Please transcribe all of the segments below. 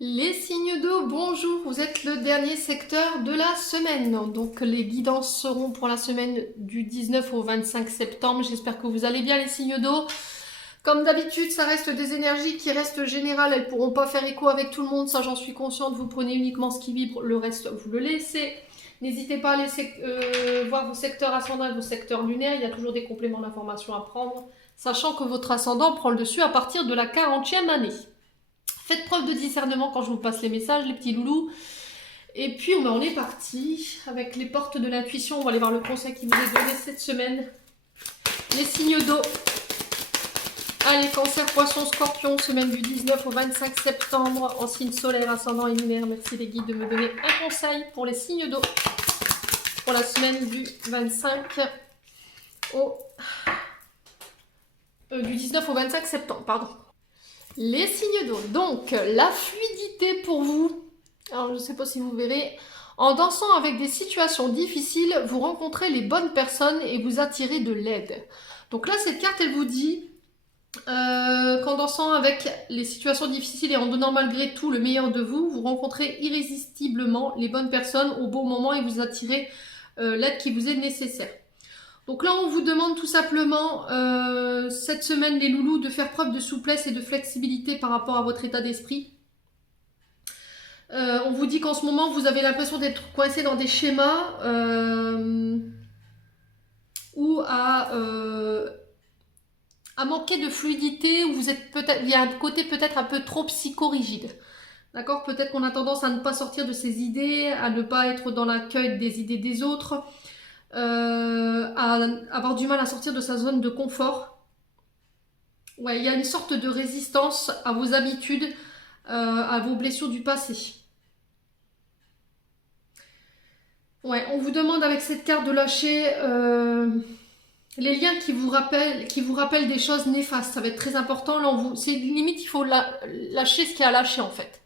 Les signes d'eau, bonjour, vous êtes le dernier secteur de la semaine. Donc les guidances seront pour la semaine du 19 au 25 septembre. J'espère que vous allez bien les signes d'eau. Comme d'habitude, ça reste des énergies qui restent générales. Elles ne pourront pas faire écho avec tout le monde, ça j'en suis consciente. Vous prenez uniquement ce qui vibre, le reste vous le laissez. N'hésitez pas à laisser voir vos secteurs ascendants et vos secteurs lunaires. Il y a toujours des compléments d'information à prendre, sachant que votre ascendant prend le dessus à partir de la 40e année. Faites preuve de discernement quand je vous passe les messages, les petits loulous. Et puis on est parti avec les portes de l'intuition. On va aller voir le conseil qui vous est donné cette semaine. Les signes d'eau. Allez, Cancer, Poisson, Scorpion, semaine du 19 au 25 septembre, en signe solaire, ascendant et lunaire. Merci les guides de me donner un conseil pour les signes d'eau pour la semaine du 25 au... du 19 au 25 septembre, pardon. Les signes d'eau, donc la fluidité pour vous. Alors je ne sais pas si vous verrez. En dansant avec des situations difficiles, vous rencontrez les bonnes personnes et vous attirez de l'aide. Donc là, cette carte, elle vous dit qu'en dansant avec les situations difficiles et en donnant malgré tout le meilleur de vous, vous rencontrez irrésistiblement les bonnes personnes au bon moment et vous attirez l'aide qui vous est nécessaire. Donc là, on vous demande tout simplement, cette semaine, les loulous, de faire preuve de souplesse et de flexibilité par rapport à votre état d'esprit. On vous dit qu'en ce moment, vous avez l'impression d'être coincé dans des schémas ou à manquer de fluidité, ou vous êtes peut-être, il y a un côté peut-être un peu trop psychorigide. D'accord? Peut-être qu'on a tendance à ne pas sortir de ses idées, à ne pas être dans l'accueil des idées des autres. À avoir du mal à sortir de sa zone de confort. Ouais, il y a une sorte de résistance à vos habitudes, à vos blessures du passé. Ouais, on vous demande avec cette carte de lâcher les liens qui vous rappellent des choses néfastes. Ça va être très important. Là, c'est limite, il faut lâcher ce qui a lâché en fait.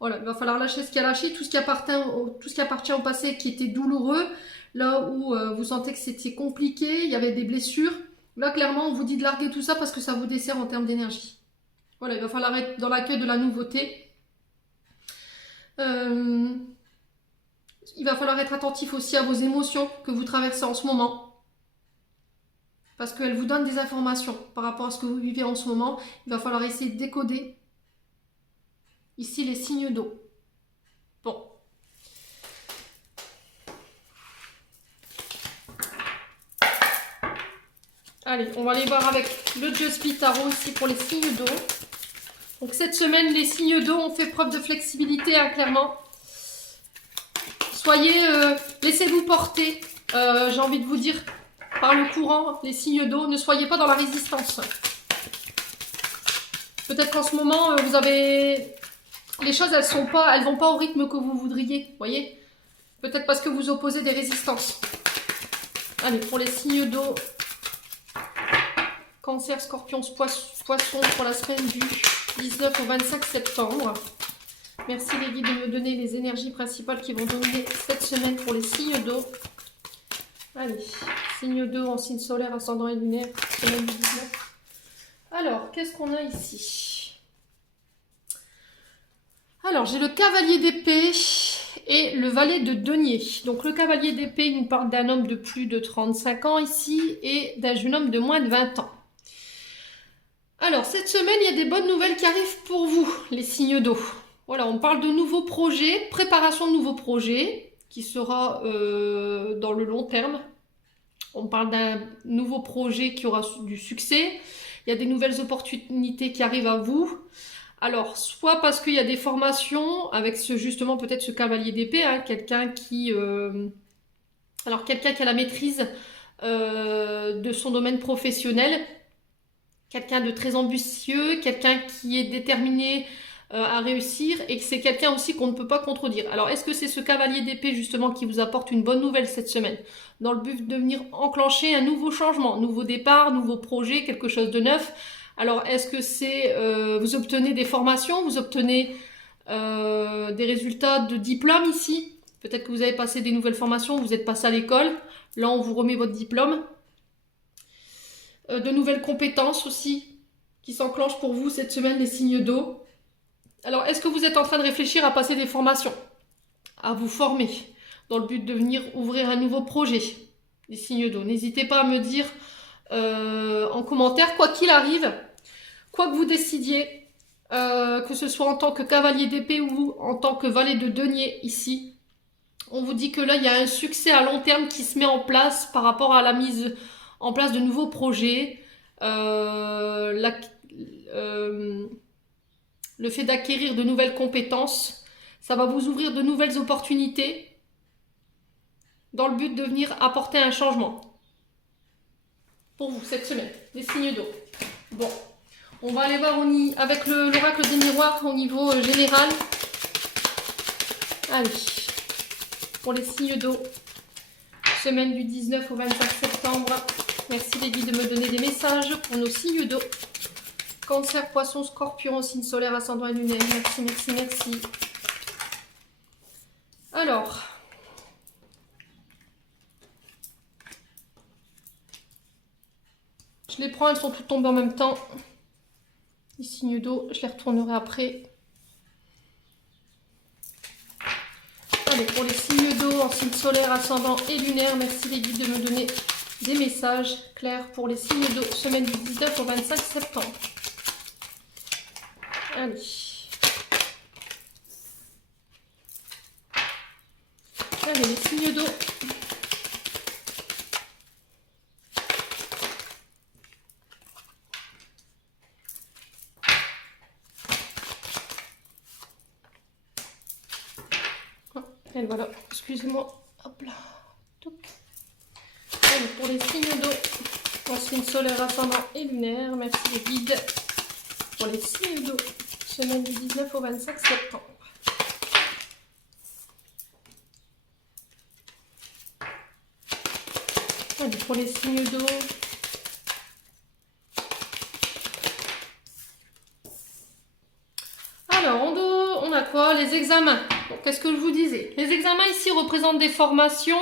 Voilà, il va falloir lâcher ce qui a lâché, tout ce qui appartient au passé qui était douloureux. Là où vous sentez que c'était compliqué, il y avait des blessures. Là, clairement, on vous dit de larguer tout ça parce que ça vous dessert en termes d'énergie. Voilà, il va falloir être dans l'accueil de la nouveauté. Il va falloir être attentif aussi à vos émotions que vous traversez en ce moment. Parce qu'elles vous donnent des informations par rapport à ce que vous vivez en ce moment. Il va falloir essayer de décoder ici les signes d'eau. Bon. Allez, on va aller voir avec le Just Tarot ici pour les signes d'eau. Donc cette semaine, les signes d'eau ont fait preuve de flexibilité, hein, clairement. Laissez-vous porter, j'ai envie de vous dire, par le courant, les signes d'eau. Ne soyez pas dans la résistance. Peut-être qu'en ce moment, vous avez... Les choses, elles vont pas au rythme que vous voudriez, vous voyez. Peut-être parce que vous opposez des résistances. Allez, pour les signes d'eau... Cancer, Scorpion, Poisson pour la semaine du 19 au 25 septembre. Merci les guides de me donner les énergies principales qui vont dominer cette semaine pour les signes d'eau. Allez, signe d'eau en signe solaire, ascendant et lunaire, semaine du 19. Alors, qu'est-ce qu'on a ici? Alors, j'ai le cavalier d'épée et le valet de denier. Donc, le cavalier d'épée nous parle d'un homme de plus de 35 ans ici et d'un jeune homme de moins de 20 ans. Alors, cette semaine, il y a des bonnes nouvelles qui arrivent pour vous, les signes d'eau. Voilà, on parle de nouveaux projets, préparation de nouveaux projets, qui sera dans le long terme. On parle d'un nouveau projet qui aura du succès. Il y a des nouvelles opportunités qui arrivent à vous. Alors, soit parce qu'il y a des formations, avec justement peut-être ce cavalier d'épée, hein, quelqu'un qui a la maîtrise de son domaine professionnel, quelqu'un de très ambitieux, quelqu'un qui est déterminé à réussir, et que c'est quelqu'un aussi qu'on ne peut pas contredire. Alors, est-ce que c'est ce cavalier d'épée justement qui vous apporte une bonne nouvelle cette semaine, dans le but de venir enclencher un nouveau changement, nouveau départ, nouveau projet, quelque chose de neuf? Alors, est-ce que c'est vous obtenez des formations, vous obtenez des résultats de diplôme ici? Peut-être que vous avez passé des nouvelles formations, vous êtes passé à l'école, là on vous remet votre diplôme. De nouvelles compétences aussi qui s'enclenchent pour vous cette semaine, les signes d'eau. Alors, est-ce que vous êtes en train de réfléchir à passer des formations, à vous former, dans le but de venir ouvrir un nouveau projet? Les signes d'eau. N'hésitez pas à me dire en commentaire, quoi qu'il arrive, quoi que vous décidiez, que ce soit en tant que cavalier d'épée ou en tant que valet de denier ici, on vous dit que là, il y a un succès à long terme qui se met en place par rapport à la mise en place de nouveaux projets, le fait d'acquérir de nouvelles compétences, ça va vous ouvrir de nouvelles opportunités dans le but de venir apporter un changement pour vous cette semaine, les signes d'eau. Bon, on va aller voir avec l'oracle des miroirs au niveau général. Allez, pour les signes d'eau, semaine du 19 au 25 septembre. Merci les guides de me donner des messages pour nos signes d'eau. Cancer, poisson, scorpion, signe solaire, ascendant et lunaire. Merci, merci, merci. Alors, je les prends, elles sont toutes tombées en même temps. Les signes d'eau, je les retournerai après. Allez, pour les signes d'eau en signe solaire, ascendant et lunaire, merci les guides de me donner des messages clairs pour les signes d'eau, semaine du 19 au 25 septembre. Allez. Allez, les signes d'eau. Et voilà, excusez-moi. Hop là. Allez, pour les signes d'eau, en signe solaire, ascendant et lunaire, merci les guides. Pour les signes d'eau, semaine du 19 au 25 septembre. Allez, pour les signes d'eau. Alors, en dos, on a quoi? Les examens. Qu'est-ce que je vous disais? Les examens ici représentent des formations.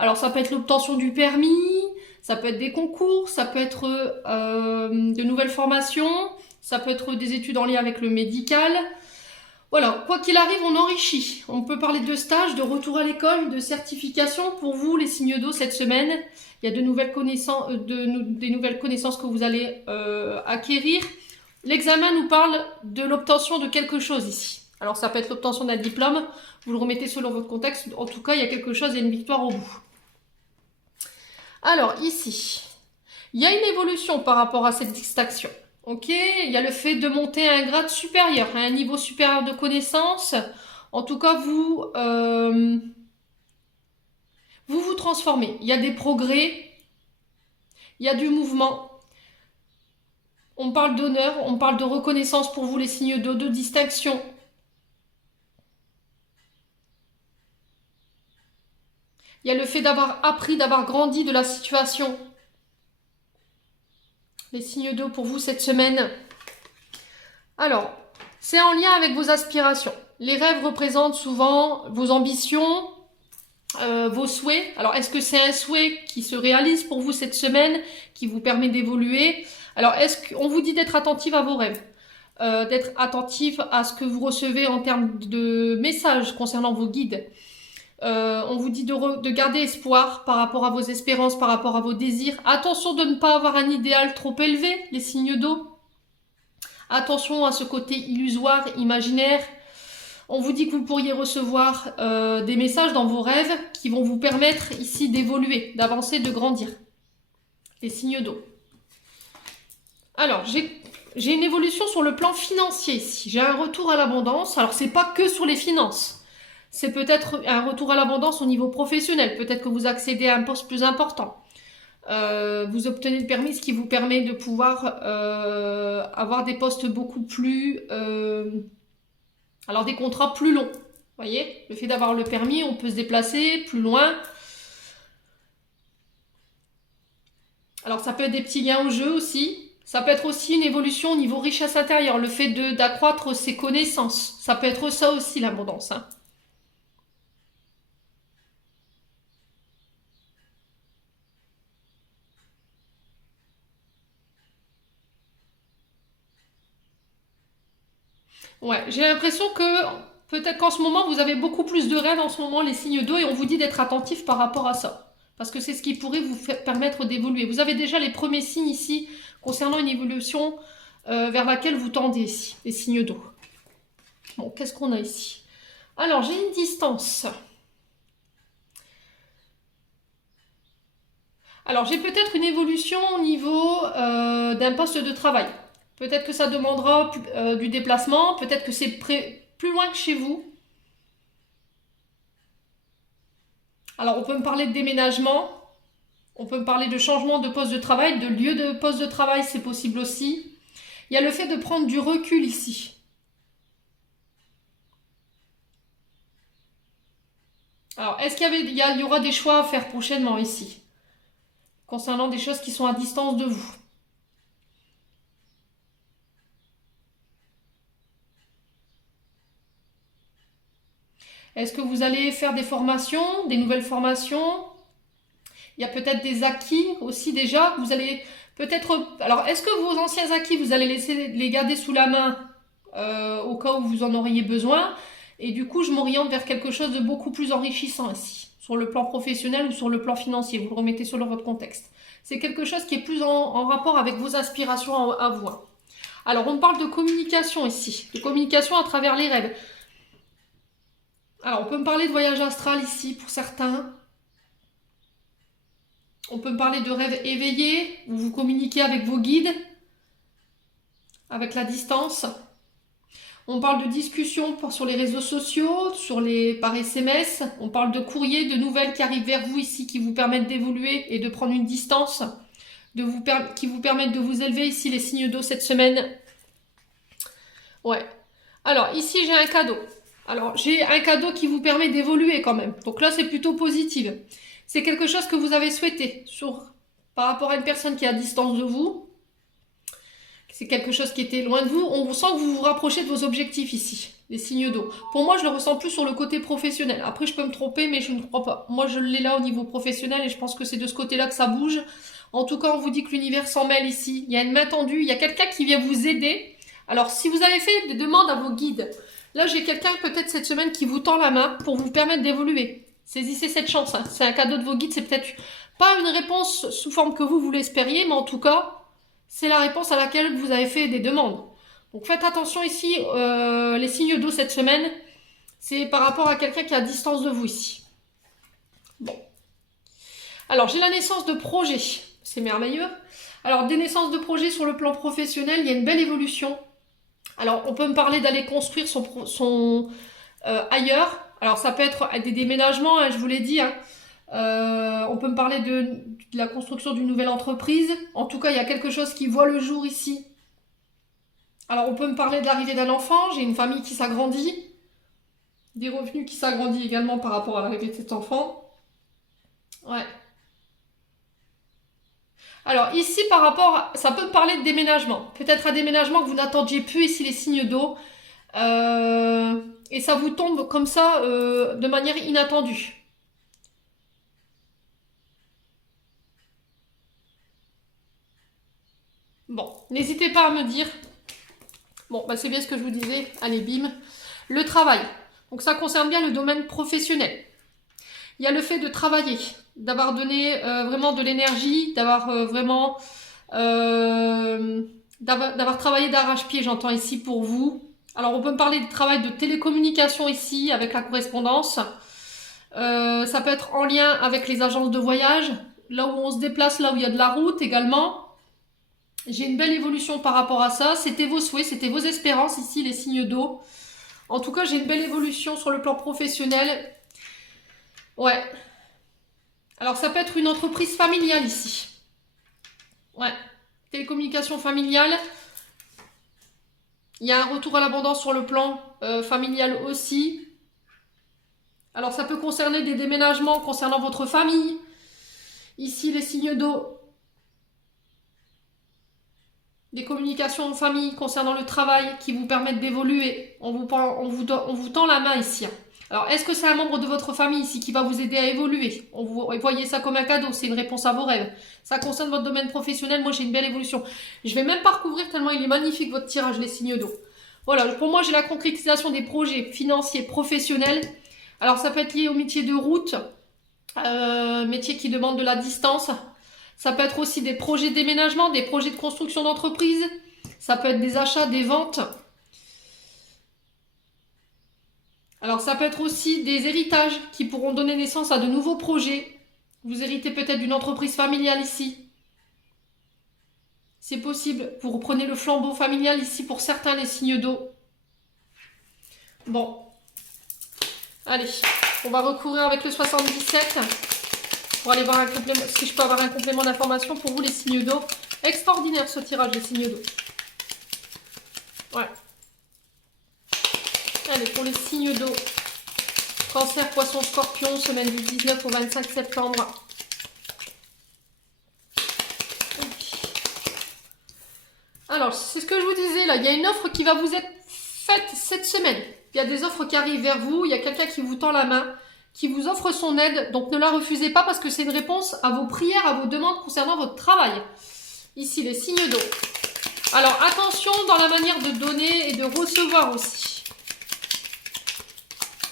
Alors ça peut être l'obtention du permis, ça peut être des concours, ça peut être de nouvelles formations, ça peut être des études en lien avec le médical. Voilà, quoi qu'il arrive, on enrichit. On peut parler de stage, de retour à l'école, de certification. Pour vous, les signes d'eau, cette semaine, il y a de nouvelles connaissances, des nouvelles connaissances que vous allez acquérir. L'examen nous parle de l'obtention de quelque chose ici. Alors ça peut être l'obtention d'un diplôme, vous le remettez selon votre contexte. En tout cas, il y a quelque chose, il y a une victoire au bout. Alors ici, il y a une évolution par rapport à cette distinction. Ok, il y a le fait de monter à un grade supérieur, à un niveau supérieur de connaissance. En tout cas, vous vous transformez. Il y a des progrès, il y a du mouvement. On parle d'honneur, on parle de reconnaissance pour vous, les signes d'eau, de distinction. Il y a le fait d'avoir appris, d'avoir grandi de la situation. Les signes d'eau pour vous cette semaine. Alors, c'est en lien avec vos aspirations. Les rêves représentent souvent vos ambitions, vos souhaits. Alors, est-ce que c'est un souhait qui se réalise pour vous cette semaine, qui vous permet d'évoluer? Alors, est-ce qu'on vous dit d'être attentif à vos rêves, d'être attentif à ce que vous recevez en termes de messages concernant vos guides? On vous dit de garder espoir par rapport à vos espérances, par rapport à vos désirs. Attention de ne pas avoir un idéal trop élevé, les signes d'eau. Attention à ce côté illusoire, imaginaire. On vous dit que vous pourriez recevoir des messages dans vos rêves qui vont vous permettre ici d'évoluer, d'avancer, de grandir. Les signes d'eau. Alors, j'ai une évolution sur le plan financier ici. J'ai un retour à l'abondance. Alors, c'est pas que sur les finances. C'est peut-être un retour à l'abondance au niveau professionnel. Peut-être que vous accédez à un poste plus important. Vous obtenez le permis, ce qui vous permet de pouvoir avoir des postes beaucoup plus... alors des contrats plus longs. Vous voyez, le fait d'avoir le permis, on peut se déplacer plus loin. Alors ça peut être des petits liens au jeu aussi. Ça peut être aussi une évolution au niveau richesse intérieure. Le fait d'accroître ses connaissances. Ça peut être ça aussi l'abondance. Hein. Ouais, j'ai l'impression que peut-être qu'en ce moment, vous avez beaucoup plus de rêves en ce moment, les signes d'eau, et on vous dit d'être attentif par rapport à ça. Parce que c'est ce qui pourrait vous permettre d'évoluer. Vous avez déjà les premiers signes ici concernant une évolution vers laquelle vous tendez ici, les signes d'eau. Bon, qu'est-ce qu'on a ici? Alors, j'ai une distance. Alors, j'ai peut-être une évolution au niveau d'un poste de travail. Peut-être que ça demandera du déplacement, peut-être que c'est plus loin que chez vous. Alors, on peut me parler de déménagement, on peut me parler de changement de poste de travail, de lieu de poste de travail, c'est possible aussi. Il y a le fait de prendre du recul ici. Alors, est-ce qu'il y aura des choix à faire prochainement ici, concernant des choses qui sont à distance de vous? Est-ce que vous allez faire des formations, des nouvelles formations? Il y a peut-être des acquis aussi déjà. Vous allez peut-être... Alors, est-ce que vos anciens acquis, vous allez les garder sous la main au cas où vous en auriez besoin? Et du coup, je m'oriente vers quelque chose de beaucoup plus enrichissant ici, sur le plan professionnel ou sur le plan financier. Vous le remettez sur votre contexte. C'est quelque chose qui est plus en rapport avec vos aspirations à vous. Alors, on parle de communication ici, de communication à travers les rêves. Alors, on peut me parler de voyage astral ici pour certains. On peut me parler de rêves éveillés, où vous communiquez avec vos guides, avec la distance. On parle de discussions sur les réseaux sociaux, par SMS. On parle de courriers, de nouvelles qui arrivent vers vous ici, qui vous permettent d'évoluer et de prendre une distance, qui vous permettent de vous élever ici, les signes d'eau cette semaine. Ouais. Alors, ici, j'ai un cadeau. Alors, j'ai un cadeau qui vous permet d'évoluer quand même. Donc là, c'est plutôt positif. C'est quelque chose que vous avez souhaité par rapport à une personne qui est à distance de vous. C'est quelque chose qui était loin de vous. On sent que vous vous rapprochez de vos objectifs ici, les signes d'eau. Pour moi, je le ressens plus sur le côté professionnel. Après, je peux me tromper, mais je ne crois pas. Moi, je l'ai là au niveau professionnel et je pense que c'est de ce côté-là que ça bouge. En tout cas, on vous dit que l'univers s'en mêle ici. Il y a une main tendue, il y a quelqu'un qui vient vous aider. Alors, si vous avez fait des demandes à vos guides, là, j'ai quelqu'un peut-être cette semaine qui vous tend la main pour vous permettre d'évoluer. Saisissez cette chance. Hein. C'est un cadeau de vos guides. C'est peut-être pas une réponse sous forme que vous l'espériez, mais en tout cas, c'est la réponse à laquelle vous avez fait des demandes. Donc faites attention ici, les signes d'eau cette semaine, c'est par rapport à quelqu'un qui est à distance de vous ici. Bon. Alors, j'ai la naissance de projets. C'est merveilleux. Alors, des naissances de projets sur le plan professionnel, il y a une belle évolution. Alors, on peut me parler d'aller construire son ailleurs. Alors, ça peut être des déménagements, hein, je vous l'ai dit. Hein. On peut me parler de la construction d'une nouvelle entreprise. En tout cas, il y a quelque chose qui voit le jour ici. Alors, on peut me parler de l'arrivée d'un enfant. J'ai une famille qui s'agrandit. Des revenus qui s'agrandissent également par rapport à l'arrivée de cet enfant. Ouais. Alors ici, ça peut me parler de déménagement. Peut-être un déménagement que vous n'attendiez plus ici, les signes d'eau. Et ça vous tombe comme ça de manière inattendue. Bon, n'hésitez pas à me dire. Bon, bah c'est bien ce que je vous disais. Allez, bim. Le travail. Donc ça concerne bien le domaine professionnel. Il y a le fait de travailler, d'avoir donné vraiment de l'énergie, d'avoir vraiment d'avoir travaillé d'arrache-pied, j'entends ici pour vous. Alors on peut me parler de travail de télécommunication ici avec la correspondance. Ça peut être en lien avec les agences de voyage, là où on se déplace, là où il y a de la route également. J'ai une belle évolution par rapport à ça. C'était vos souhaits, c'était vos espérances ici, les signes d'eau. En tout cas, j'ai une belle évolution sur le plan professionnel. Ouais. Alors, ça peut être une entreprise familiale ici. Ouais. Télécommunication familiale. Il y a un retour à l'abondance sur le plan familial aussi. Alors, ça peut concerner des déménagements concernant votre famille. Ici, les signes d'eau. Des communications en famille concernant le travail qui vous permettent d'évoluer. On vous tend la main ici. Alors, est-ce que c'est un membre de votre famille ici qui va vous aider à évoluer? Voyez ça comme un cadeau, c'est une réponse à vos rêves. Ça concerne votre domaine professionnel, moi j'ai une belle évolution. Je vais même pas recouvrir tellement il est magnifique votre tirage, les signes d'eau. Voilà, pour moi, j'ai la concrétisation des projets financiers professionnels. Alors, ça peut être lié au métier de route, métier qui demande de la distance. Ça peut être aussi des projets de déménagement, des projets de construction d'entreprise. Ça peut être des achats, des ventes. Alors, ça peut être aussi des héritages qui pourront donner naissance à de nouveaux projets. Vous héritez peut-être d'une entreprise familiale ici. C'est possible. Vous reprenez le flambeau familial ici pour certains, les signes d'eau. Bon. Allez, on va recourir avec le 77 pour aller voir un complément, si je peux avoir un complément d'information pour vous, les signes d'eau. Extraordinaire ce tirage, les signes d'eau. Ouais. Allez, pour les signes d'eau. Cancer, poisson, scorpion, semaine du 19 au 25 septembre. Alors, c'est ce que je vous disais là, il y a une offre qui va vous être faite cette semaine. Il y a des offres qui arrivent vers vous, il y a quelqu'un qui vous tend la main, qui vous offre son aide, donc ne la refusez pas parce que c'est une réponse à vos prières, à vos demandes concernant votre travail. Ici, les signes d'eau. Alors, attention dans la manière de donner et de recevoir aussi.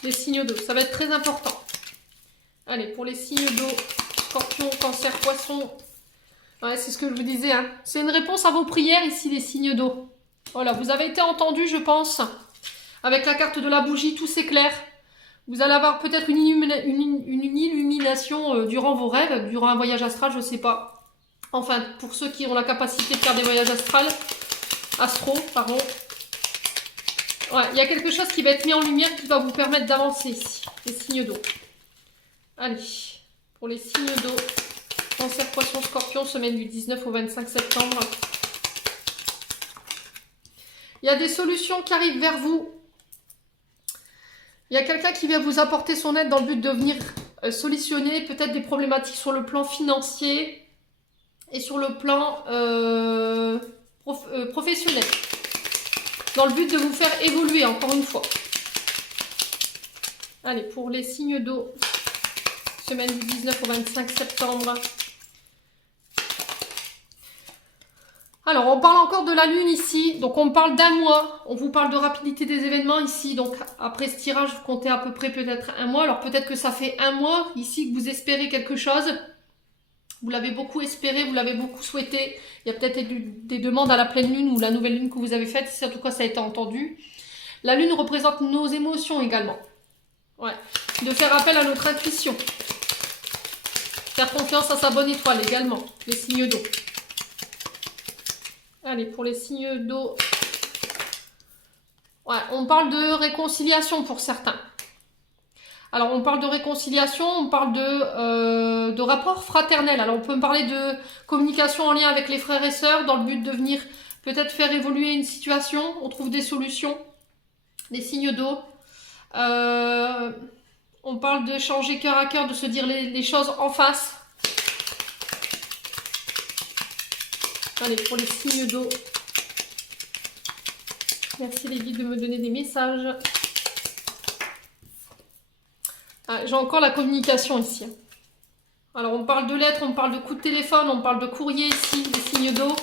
Les signes d'eau, ça va être très important. Allez, pour les signes d'eau, scorpion, cancer, poisson. Ouais, c'est ce que je vous disais. Hein. C'est une réponse à vos prières ici, les signes d'eau. Voilà, vous avez été entendu, je pense. Avec la carte de la bougie, tout s'éclaire. Vous allez avoir peut-être une illumination durant vos rêves, durant un voyage astral, je ne sais pas. Enfin, pour ceux qui ont la capacité de faire des voyages astro, pardon. Ouais, il y a quelque chose qui va être mis en lumière qui va vous permettre d'avancer ici, les signes d'eau. Allez, pour les signes d'eau. Cancer, poisson, scorpion, semaine du 19 au 25 septembre. Il y a des solutions qui arrivent vers vous. Il y a quelqu'un qui vient vous apporter son aide dans le but de venir solutionner peut-être des problématiques sur le plan financier et sur le plan professionnel. Dans le but de vous faire évoluer encore une fois. Allez, pour les signes d'eau, semaine du 19 au 25 septembre. Alors, on parle encore de la lune ici, donc on parle d'un mois, on vous parle de rapidité des événements ici, donc après ce tirage, vous comptez à peu près peut-être un mois, alors peut-être que ça fait un mois ici que vous espérez quelque chose, vous l'avez beaucoup espéré, vous l'avez beaucoup souhaité, il y a peut-être des demandes à la pleine lune ou la nouvelle lune que vous avez faite, ici en tout cas ça a été entendu. La lune représente nos émotions également, ouais, de faire appel à notre intuition, faire confiance à sa bonne étoile également, les signes d'eau. Allez, pour les signes d'eau, ouais, on parle de réconciliation pour certains. Alors, on parle de réconciliation, on parle de rapport fraternel. Alors, on peut me parler de communication en lien avec les frères et sœurs dans le but de venir peut-être faire évoluer une situation. On trouve des solutions, des signes d'eau. On parle de changer cœur à cœur, de se dire les choses en face. Allez, pour les signes d'eau. Merci les guides de me donner des messages. Ah, j'ai encore la communication ici. Alors, on parle de lettres, on parle de coups de téléphone, on parle de courrier ici, les signes d'eau.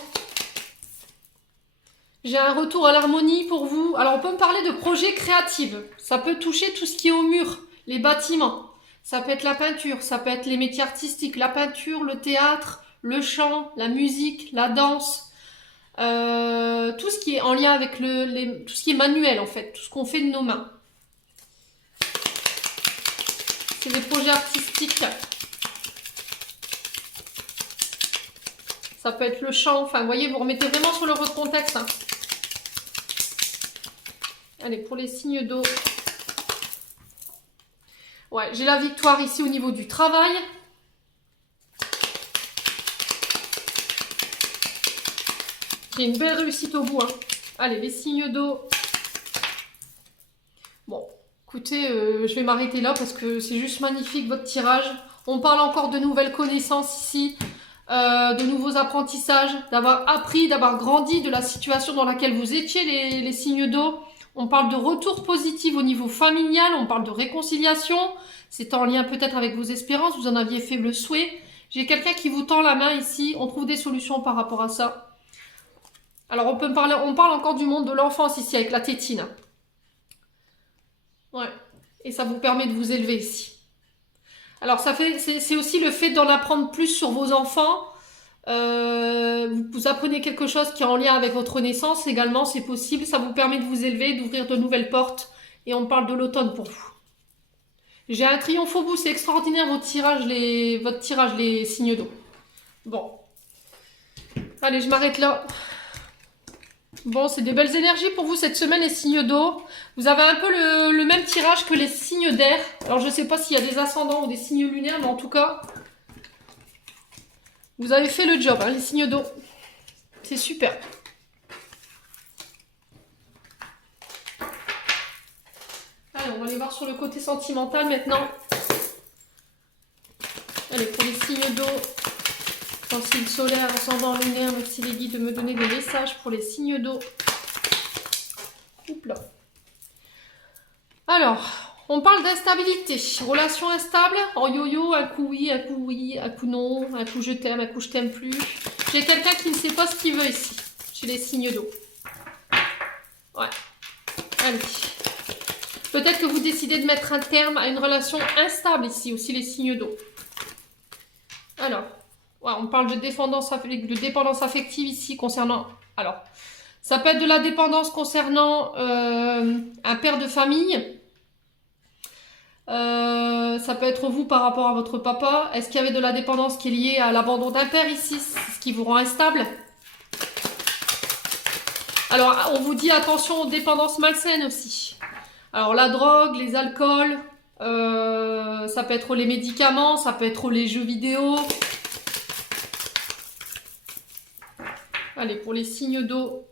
J'ai un retour à l'harmonie pour vous. Alors, on peut me parler de projets créatifs. Ça peut toucher tout ce qui est au mur, les bâtiments. Ça peut être la peinture, ça peut être les métiers artistiques, la peinture, le théâtre, le chant, la musique, la danse, tout ce qui est en lien avec tout ce qui est manuel en fait, tout ce qu'on fait de nos mains. C'est des projets artistiques. Ça peut être le chant, enfin vous voyez, vous remettez vraiment sur le votre contexte. Hein. Allez, pour les signes d'eau. Ouais, j'ai la victoire ici au niveau du travail. J'ai une belle réussite au bout. Hein. Allez, les signes d'eau. Bon, écoutez, je vais m'arrêter là parce que c'est juste magnifique votre tirage. On parle encore de nouvelles connaissances ici, de nouveaux apprentissages, d'avoir appris, d'avoir grandi de la situation dans laquelle vous étiez, les signes d'eau. On parle de retour positif au niveau familial, on parle de réconciliation. C'est en lien peut-être avec vos espérances, vous en aviez fait le souhait. J'ai quelqu'un qui vous tend la main ici, on trouve des solutions par rapport à ça. Alors, on parle encore du monde de l'enfance ici, avec la tétine. Ouais. Et ça vous permet de vous élever ici. Alors, c'est aussi le fait d'en apprendre plus sur vos enfants. Vous apprenez quelque chose qui est en lien avec votre naissance également, c'est possible. Ça vous permet de vous élever, d'ouvrir de nouvelles portes. Et on parle de l'automne pour vous. J'ai un triomphobus, c'est extraordinaire votre tirage, les signes d'eau. Bon. Allez, je m'arrête là. Bon, c'est des belles énergies pour vous cette semaine, les signes d'eau. Vous avez un peu le même tirage que les signes d'air. Alors, je ne sais pas s'il y a des ascendants ou des signes lunaires, mais en tout cas, vous avez fait le job, hein, les signes d'eau. C'est super. Allez, on va aller voir sur le côté sentimental maintenant. Allez, pour les signes d'eau, sensible solaire, ascendant lunaire, merci les guides de me donner des messages pour les signes d'eau. Oups là. Alors, on parle d'instabilité. Relation instable, en yo-yo, un coup oui, un coup non, un coup je t'aime, un coup je t'aime plus. J'ai quelqu'un qui ne sait pas ce qu'il veut ici, chez les signes d'eau. Ouais. Allez. Peut-être que vous décidez de mettre un terme à une relation instable ici, aussi les signes d'eau. Alors, ouais, on parle de dépendance affective ici concernant... Alors, ça peut être de la dépendance concernant un père de famille. Ça peut être vous par rapport à votre papa. Est-ce qu'il y avait de la dépendance qui est liée à l'abandon d'un père ici, ce qui vous rend instable? Alors, on vous dit attention aux dépendances malsaines aussi. Alors, la drogue, les alcools, ça peut être les médicaments, ça peut être les jeux vidéo. Allez, pour les signes d'eau.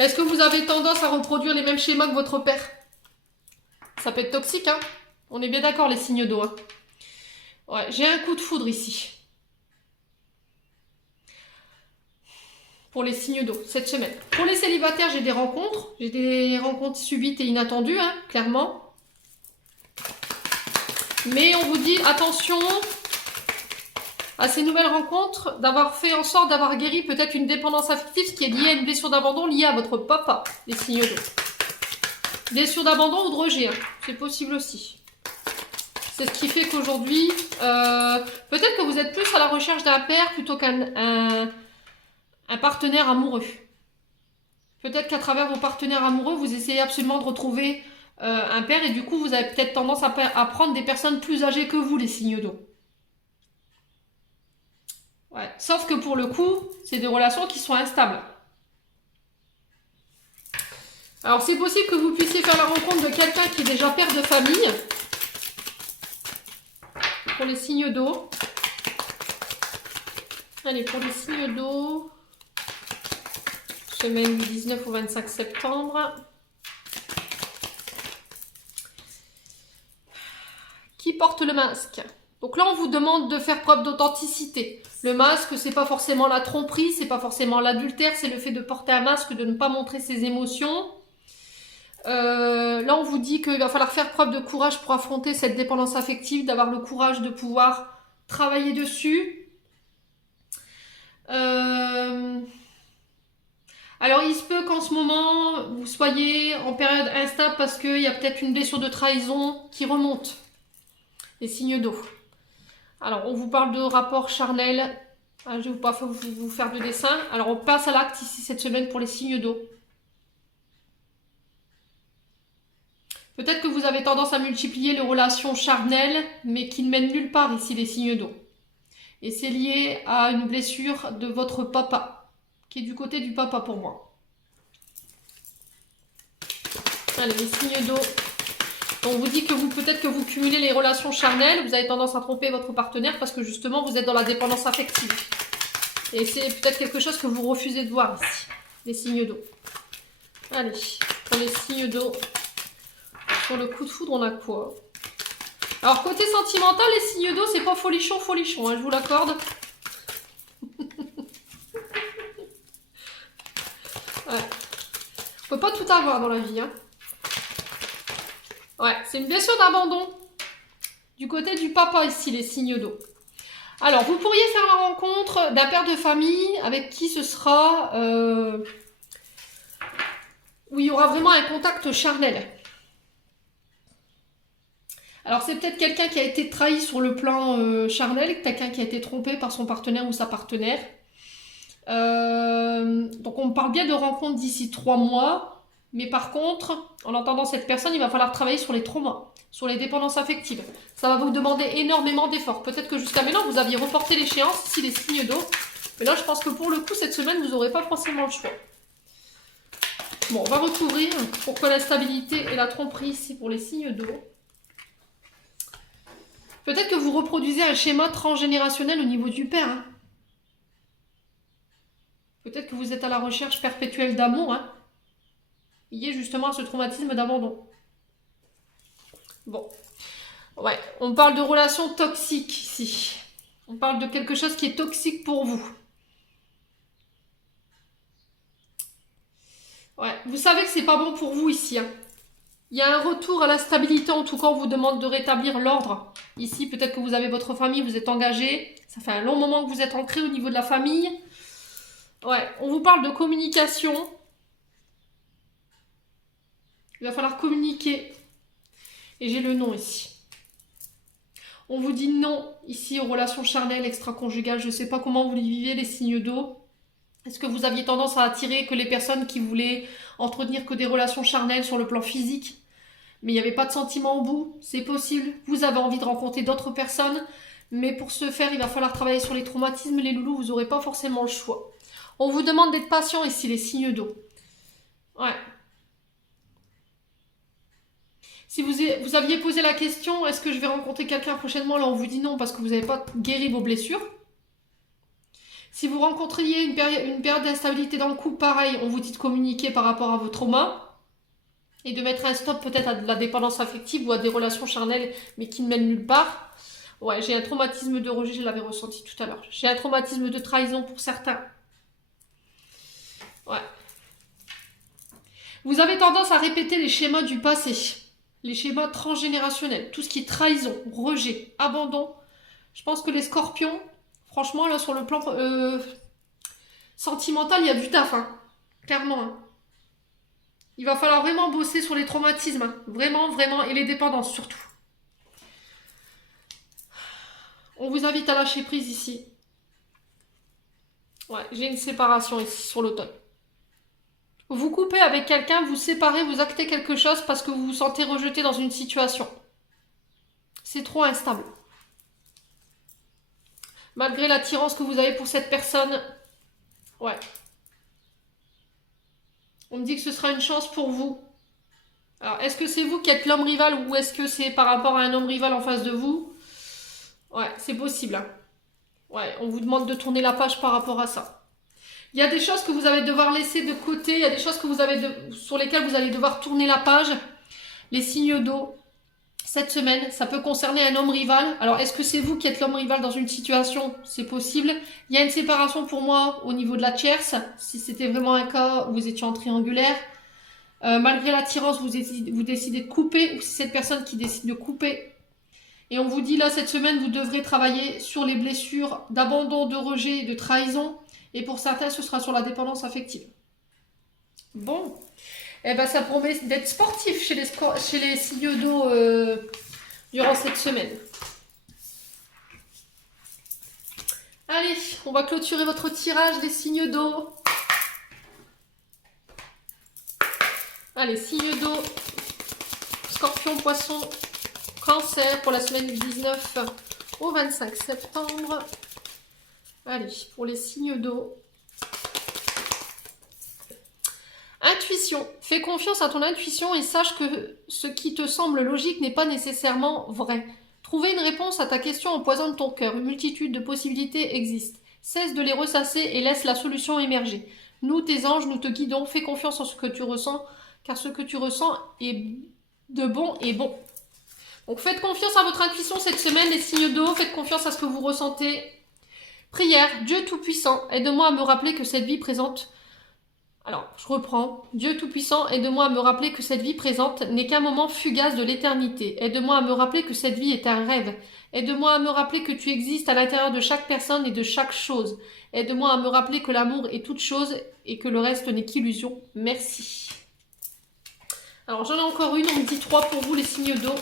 Est-ce que vous avez tendance à reproduire les mêmes schémas que votre père? Ça peut être toxique, hein? On est bien d'accord, les signes d'eau. Hein. Ouais, j'ai un coup de foudre ici. Pour les signes d'eau, cette semaine. Pour les célibataires, j'ai des rencontres. J'ai des rencontres subites et inattendues, hein, clairement. Mais on vous dit, attention à ces nouvelles rencontres, d'avoir fait en sorte d'avoir guéri peut-être une dépendance affective, ce qui est lié à une blessure d'abandon liée à votre papa, les signes d'eau. Blessure d'abandon ou de rejet, hein. C'est possible aussi. C'est ce qui fait qu'aujourd'hui, peut-être que vous êtes plus à la recherche d'un père plutôt qu'un partenaire amoureux. Peut-être qu'à travers vos partenaires amoureux, vous essayez absolument de retrouver un père et du coup, vous avez peut-être tendance à prendre des personnes plus âgées que vous, les signes d'eau. Ouais. Sauf que pour le coup, c'est des relations qui sont instables. Alors, c'est possible que vous puissiez faire la rencontre de quelqu'un qui est déjà père de famille. Pour les signes d'eau. Allez, pour les signes d'eau. Semaine du 19 au 25 septembre. Qui porte le masque? Donc là, on vous demande de faire preuve d'authenticité. Le masque, c'est pas forcément la tromperie, c'est pas forcément l'adultère, c'est le fait de porter un masque, de ne pas montrer ses émotions. Là, on vous dit qu'il va falloir faire preuve de courage pour affronter cette dépendance affective, d'avoir le courage de pouvoir travailler dessus. Alors, il se peut qu'en ce moment, vous soyez en période instable parce qu'il y a peut-être une blessure de trahison qui remonte. Les signes d'eau. Alors, on vous parle de rapport charnel. Je ne vais pas vous faire de dessin. Alors, on passe à l'acte ici cette semaine pour les signes d'eau. Peut-être que vous avez tendance à multiplier les relations charnelles, mais qui ne mènent nulle part ici, les signes d'eau. Et c'est lié à une blessure de votre papa, qui est du côté du papa pour moi. Allez, les signes d'eau. On vous dit que peut-être que vous cumulez les relations charnelles, vous avez tendance à tromper votre partenaire parce que justement vous êtes dans la dépendance affective. Et c'est peut-être quelque chose que vous refusez de voir ici, les signes d'eau. Allez, pour les signes d'eau, sur le coup de foudre, on a quoi? Alors côté sentimental, les signes d'eau, c'est pas folichon, hein, je vous l'accorde. Ouais. On peut pas tout avoir dans la vie, hein. Ouais, c'est une blessure d'abandon. Du côté du papa ici, les signes d'eau. Alors, vous pourriez faire la rencontre d'un père de famille avec qui ce sera... où il y aura vraiment un contact charnel. Alors, c'est peut-être quelqu'un qui a été trahi sur le plan charnel, quelqu'un qui a été trompé par son partenaire ou sa partenaire. Donc, on me parle bien de rencontre d'ici 3 mois. Mais par contre, en entendant cette personne, il va falloir travailler sur les traumas, sur les dépendances affectives. Ça va vous demander énormément d'efforts. Peut-être que jusqu'à maintenant, vous aviez reporté l'échéance, ici les signes d'eau. Mais là, je pense que pour le coup, cette semaine, vous n'aurez pas forcément le choix. Bon, on va recouvrir pour que la stabilité et la tromperie ici pour les signes d'eau. Peut-être que vous reproduisez un schéma transgénérationnel au niveau du père. Hein. Peut-être que vous êtes à la recherche perpétuelle d'amour. Hein. Lié justement à ce traumatisme d'abandon. Bon. Ouais, on parle de relations toxiques ici. On parle de quelque chose qui est toxique pour vous. Ouais, vous savez que c'est pas bon pour vous ici. Hein. Il y a un retour à la stabilité, en tout cas, on vous demande de rétablir l'ordre. Ici, peut-être que vous avez votre famille, vous êtes engagé. Ça fait un long moment que vous êtes ancré au niveau de la famille. Ouais, on vous parle de communication. Il va falloir communiquer. Et j'ai le nom ici. On vous dit non ici aux relations charnelles, extra-conjugales. Je ne sais pas comment vous les vivez, les signes d'eau. Est-ce que vous aviez tendance à attirer que les personnes qui voulaient entretenir que des relations charnelles sur le plan physique, mais il n'y avait pas de sentiment au bout? C'est possible. Vous avez envie de rencontrer d'autres personnes, mais pour ce faire, il va falloir travailler sur les traumatismes. Les loulous, vous n'aurez pas forcément le choix. On vous demande d'être patient ici, les signes d'eau. Ouais. Si vous aviez posé la question, est-ce que je vais rencontrer quelqu'un prochainement? Là, on vous dit non parce que vous n'avez pas guéri vos blessures. Si vous rencontriez une période d'instabilité dans le couple, pareil, on vous dit de communiquer par rapport à vos traumas et de mettre un stop peut-être à de la dépendance affective ou à des relations charnelles mais qui ne mènent nulle part. Ouais, j'ai un traumatisme de rejet, je l'avais ressenti tout à l'heure. J'ai un traumatisme de trahison pour certains. Ouais. Vous avez tendance à répéter les schémas du passé. Les schémas transgénérationnels, tout ce qui est trahison, rejet, abandon. Je pense que les scorpions, franchement, là, sur le plan sentimental, il y a du taf, hein. Clairement. Hein. Il va falloir vraiment bosser sur les traumatismes, hein. Vraiment, vraiment, et les dépendances surtout. On vous invite à lâcher prise ici. Ouais, j'ai une séparation ici sur l'automne. Vous coupez avec quelqu'un, vous séparez, vous actez quelque chose parce que vous vous sentez rejeté dans une situation. C'est trop instable. Malgré l'attirance que vous avez pour cette personne, ouais. On me dit que ce sera une chance pour vous. Alors, est-ce que c'est vous qui êtes l'homme rival ou est-ce que c'est par rapport à un homme rival en face de vous? Ouais, c'est possible. Hein. Ouais, on vous demande de tourner la page par rapport à ça. Il y a des choses que vous allez devoir laisser de côté, il y a des choses que sur lesquelles vous allez devoir tourner la page. Les signes d'eau, cette semaine, ça peut concerner un homme rival. Alors, est-ce que c'est vous qui êtes l'homme rival dans une situation? C'est possible. Il y a une séparation pour moi au niveau de la tierce, si c'était vraiment un cas où vous étiez en triangulaire. Malgré l'attirance, vous décidez de couper, ou c'est cette personne qui décide de couper. Et on vous dit là, cette semaine, vous devrez travailler sur les blessures d'abandon, de rejet et de trahison. Et pour certains, ce sera sur la dépendance affective. Bon, eh ben, ça promet d'être sportif chez les signes d'eau durant cette semaine. Allez, on va clôturer votre tirage des signes d'eau. Allez, signes d'eau, Scorpion, Poisson, Cancer pour la semaine du 19 au 25 septembre. Allez, pour les signes d'eau. Intuition. Fais confiance à ton intuition et sache que ce qui te semble logique n'est pas nécessairement vrai. Trouver une réponse à ta question empoisonne ton cœur. Une multitude de possibilités existent. Cesse de les ressasser et laisse la solution émerger. Nous, tes anges, nous te guidons. Fais confiance en ce que tu ressens, car ce que tu ressens est de bon et bon. Donc faites confiance à votre intuition cette semaine, les signes d'eau. Faites confiance à ce que vous ressentez. Prière, Dieu Tout-Puissant, aide-moi à me rappeler que cette vie présente Alors, je reprends. Dieu Tout-Puissant, aide-moi à me rappeler que cette vie présente n'est qu'un moment fugace de l'éternité. Aide-moi à me rappeler que cette vie est un rêve. Aide-moi à me rappeler que tu existes à l'intérieur de chaque personne et de chaque chose. Aide-moi à me rappeler que l'amour est toute chose et que le reste n'est qu'illusion. Merci. Alors, j'en ai encore une. On me dit 3 pour vous, les signes d'eau.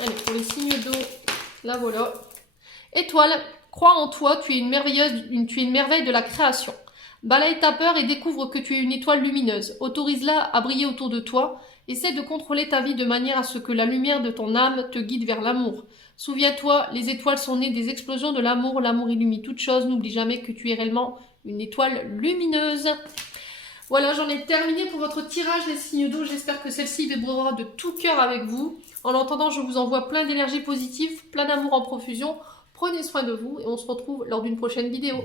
Allez, pour les signes d'eau, là voilà. Étoile. Crois en toi, tu es une merveille de la création. Balaye ta peur et découvre que tu es une étoile lumineuse. Autorise-la à briller autour de toi. Essaie de contrôler ta vie de manière à ce que la lumière de ton âme te guide vers l'amour. Souviens-toi, les étoiles sont nées des explosions de l'amour. L'amour illumine toute chose. N'oublie jamais que tu es réellement une étoile lumineuse. Voilà, j'en ai terminé pour votre tirage des signes d'eau. J'espère que celle-ci vibrera de tout cœur avec vous. En l'entendant, je vous envoie plein d'énergie positive, plein d'amour en profusion. Prenez soin de vous et on se retrouve lors d'une prochaine vidéo.